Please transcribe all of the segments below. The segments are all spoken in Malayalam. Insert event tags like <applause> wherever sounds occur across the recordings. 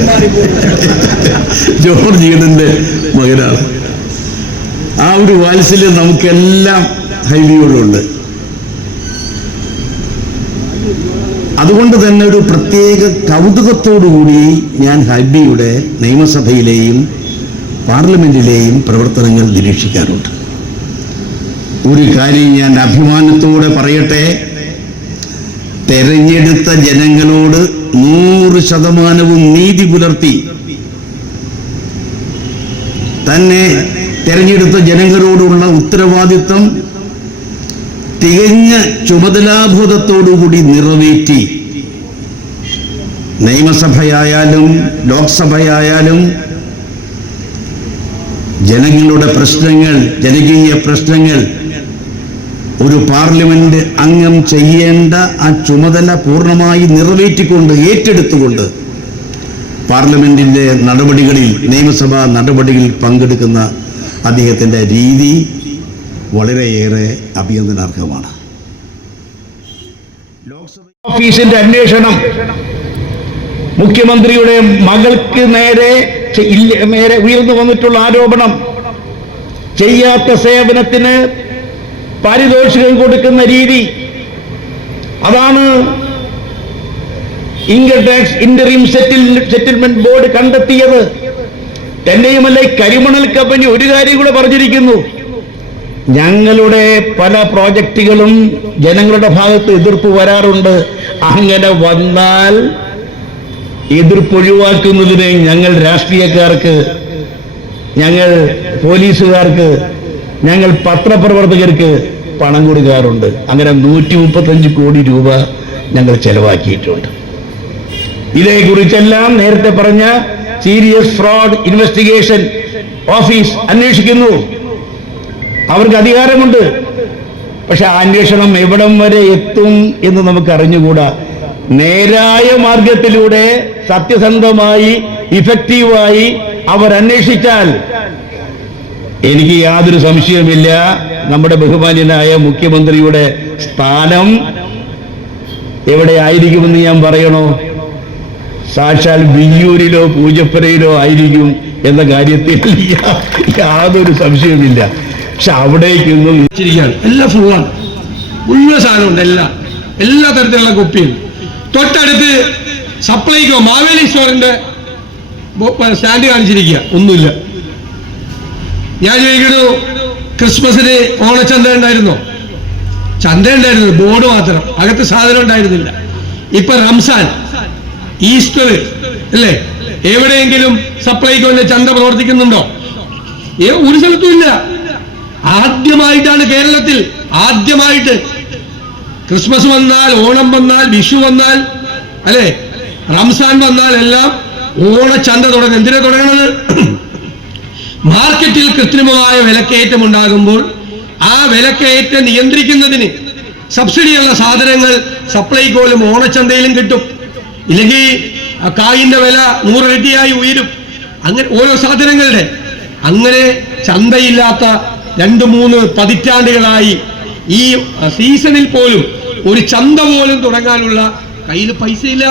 <laughs> ജോർജ് ഈഡന്റെ മകനാണ്. ആ ഒരു വാത്സല്യം നമുക്കെല്ലാം ഹൈവിയോടുണ്ട് അതുകൊണ്ട് തന്നെ ഒരു പ്രത്യേക കൗതുകത്തോടുകൂടി ഞാൻ ഹൈബിയുടെ നിയമസഭയിലെയും പാർലമെന്റിലെയും പ്രവർത്തനങ്ങൾ നിരീക്ഷിക്കാറുണ്ട്. ഒരു കാര്യം ഞാൻ അഭിമാനത്തോടെ പറയട്ടെ തെരഞ്ഞെടുത്ത ജനങ്ങളോട് നൂറ് ശതമാനവും നീതി പുലർത്തി. തന്നെ തെരഞ്ഞെടുത്ത ജനങ്ങളോടുള്ള ഉത്തരവാദിത്വം തികഞ്ഞ ചുമതലാബോധത്തോടുകൂടി നിറവേറ്റി. നിയമസഭയായാലും ലോക്സഭയായാലും ജനങ്ങളുടെ പ്രശ്നങ്ങൾ ജനകീയ പ്രശ്നങ്ങൾ ഒരു പാർലമെന്റ് അംഗം ചെയ്യേണ്ട ആ ചുമതല പൂർണമായി നിറവേറ്റിക്കൊണ്ട് ഏറ്റെടുത്തുകൊണ്ട് പാർലമെന്റിന്റെ നടപടികളിൽ നിയമസഭാ നടപടികളിൽ പങ്കെടുക്കുന്ന അദ്ദേഹത്തിന്റെ രീതി വളരെയേറെ അഭിനന്ദനാർഹമാണ്. ഓഫീസിന്റെ അന്വേഷണം മുഖ്യമന്ത്രിയുടെ മകൾക്ക് നേരെ നേരെ ഉയർന്നു വന്നിട്ടുള്ള ആരോപണം. ചെയ്യാത്ത സേവനത്തിന് പാരിതോഷികം കൊടുക്കുന്ന രീതി. അതാണ് income tax interview settle settlement board കണ്ടെത്തിയത്. തന്നെയുമല്ല ഈ കരിമണൽ കമ്പനി ഒരു കാര്യം കൂടെ പറഞ്ഞിരിക്കുന്നു. ഞങ്ങളുടെ പല പ്രോജക്റ്റുകളും ജനങ്ങളുടെ ഭാഗത്ത് എതിർപ്പ് വരാറുണ്ട്. അങ്ങനെ വന്നാൽ എതിർപ്പ് ഒഴിവാക്കുന്നതിന് ഞങ്ങൾ രാഷ്ട്രീയക്കാർക്ക് ഞങ്ങൾ പോലീസുകാർക്ക് ഞങ്ങൾ പത്രപ്രവർത്തകർക്ക് പണം കൊടുക്കാറുണ്ട്. അങ്ങനെ നൂറ്റി മുപ്പത്തഞ്ച് കോടി രൂപ ഞങ്ങൾ ചെലവാക്കിയിട്ടുണ്ട്. ഇതേക്കുറിച്ചെല്ലാം നേരത്തെ പറഞ്ഞ സീരിയസ് ഫ്രോഡ് ഇൻവെസ്റ്റിഗേഷൻ ഓഫീസ് അന്വേഷിക്കുന്നു. അവർക്ക് അധികാരമുണ്ട്. പക്ഷെ അന്വേഷണം എവിടം വരെ എത്തും എന്ന് നമുക്ക് അറിഞ്ഞുകൂടാ നേരായ മാർഗത്തിലൂടെ സത്യസന്ധമായി ഇഫക്റ്റീവായി അവർ അന്വേഷിച്ചാൽ എനിക്ക് യാതൊരു സംശയമില്ല നമ്മുടെ ബഹുമാന്യനായ മുഖ്യമന്ത്രിയുടെ സ്ഥാനം എവിടെ ആയിരിക്കുമെന്ന് ഞാൻ പറയണോ? സാക്ഷാൽ ബിയൂരിലോ പൂജപ്പുരയിലോ ആയിരിക്കും എന്ന കാര്യത്തിൽ യാതൊരു സംശയമില്ല പക്ഷെ അവിടേക്കൊന്നും വെച്ചിരിക്കുകയാണ് എല്ലാം ഫുള്ളാണ് മുഴുവൻ സാധനമുണ്ട് എല്ലാം. എല്ലാ തരത്തിലുള്ള കുപ്പിയും. തൊട്ടടുത്ത് സപ്ലൈക്കോ മാവേലി സ്റ്റോറിന്റെ സ്റ്റാൻഡ് കാണിച്ചിരിക്കുക. ഒന്നുമില്ല. ഞാൻ ചോദിക്കുന്നു ക്രിസ്മസിന് ഓണച്ചന്ത ഉണ്ടായിരുന്നോ? ചന്ത ഉണ്ടായിരുന്നു ബോർഡ് മാത്രം. അകത്ത് സാധനം ഉണ്ടായിരുന്നില്ല. ഇപ്പൊ റംസാൻ ഈസ്റ്റർ അല്ലേ? എവിടെയെങ്കിലും സപ്ലൈകോന്റെ ചന്ത പ്രവർത്തിക്കുന്നുണ്ടോ? ഒരു സ്ഥലത്തും ഇല്ല. ആദ്യമായിട്ടാണ് കേരളത്തിൽ ആദ്യമായിട്ട് ക്രിസ്മസ് വന്നാൽ ഓണം വന്നാൽ വിഷു വന്നാൽ അല്ലേ? റംസാൻ വന്നാൽ എല്ലാം ഓണച്ചന്ത തുടങ്ങും. എന്തിനാ തുടങ്ങണത്? മാർക്കറ്റിൽ കൃത്രിമമായ വിലക്കയറ്റം ഉണ്ടാകുമ്പോൾ ആ വിലക്കയറ്റം നിയന്ത്രിക്കുന്നതിന് സബ്സിഡിയുള്ള സാധനങ്ങൾ സപ്ലൈകോയിലും ഓണച്ചന്തയിലും കിട്ടും. ഇല്ലെങ്കിൽ കായിന്റെ വില നൂറിരട്ടിയായി ഉയരും. അങ്ങനെ ഓരോ സാധനങ്ങളുടെ. അങ്ങനെ ചന്തയില്ലാത്ത രണ്ട് മൂന്ന് പതിറ്റാണ്ടുകളായി ഈ സീസണിൽ പോലും ഒരു ചന്ത പോലും തുടങ്ങാനുള്ള കയ്യിൽ പൈസയില്ല.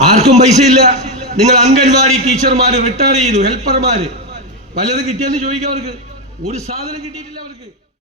ആർക്കും പൈസയില്ല. നിങ്ങൾ അംഗൻവാടി ടീച്ചർമാർ റിട്ടയർ ചെയ്തു ഹെൽപ്പർമാര്. വല്ലതും കിട്ടിയെന്ന് ചോദിക്കാം അവർക്ക്. ഒരു സാധനം കിട്ടിയിട്ടില്ല അവർക്ക്.